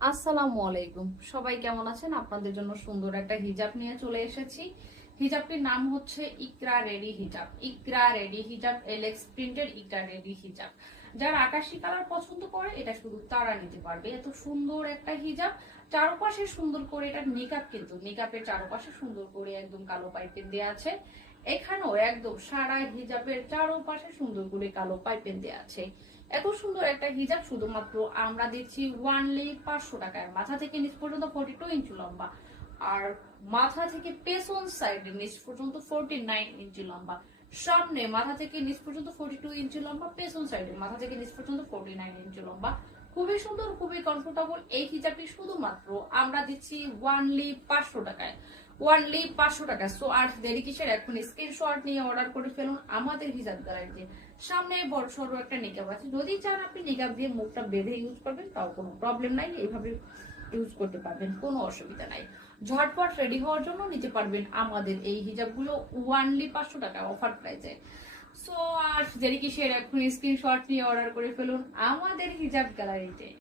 আসসালামু আলাইকুম, সবাই কেমন আছেন? আপনাদের জন্য সুন্দর একটা হিজাব নিয়ে চলে এসেছি। হিজাবটির নাম হচ্ছে ইকরা রেডি হিজাব। ইকরা রেডি হিজাব এলএক্স প্রিন্টের ইকরা রেডি হিজাব। যারা আকাশি কালার পছন্দ করে এটা শুধু তারা নিতে পারবে। এত সুন্দর একটা হিজাব, চারপাশে সুন্দর করে এটা নিকাব, কিন্তু নিকাবের চারপাশে সুন্দর করে একদম কালো পাইপেন দেওয়া আছে। এখানেও একদম সারা হিজাবের চারপাশে সুন্দর করে কালো পাইপেন দেওয়া আছে। এত সুন্দর একটা হিজাব শুধুমাত্র আমরা দিচ্ছি ওয়ানলি 500 টাকায়। মাথা থেকে নিচ পর্যন্ত 42 ইঞ্চি লম্বা, আর মাথা থেকে পেছন সাইডে নিচ পর্যন্ত 49 ইঞ্চি লম্বা। সামনে মাথা থেকে নিচ পর্যন্ত 42 ইঞ্চি লম্বা, পেছন সাইডে মাথা থেকে নিচ পর্যন্ত 49 ইঞ্চি লম্বা। খুবই সুন্দর, খুবই কমফোর্টেবল। এই হিজাবটি শুধুমাত্র আমরা দিচ্ছি ওয়ানলি 500 টাকায়। ওয়ানলি 500 টাকা। সো আর দেরি কিসের, এখন স্ক্রিনশট নিয়ে অর্ডার করে ফেলুন আমাদের হিজাব গ্যালারিতে। সামনে বড় সড়ো একটা নিকাব আছে, যদি চান আপনি নিকাব দিয়ে মুখটা বেঁধে ইউজ করবেন তাও কোনো প্রবলেম নাই, এইভাবে ইউজ করতে পারবেন, কোনো অসুবিধা নাই। ঝটপট রেডি হওয়ার জন্য নিতে পারবেন আমাদের এই হিজাবগুলো ওয়ানলি 500 টাকা অফার প্রাইসে। সো আর দেরি কিসের, এখন স্ক্রিনশট নিয়ে অর্ডার করে ফেলুন আমাদের হিজাব গ্যালারিতে।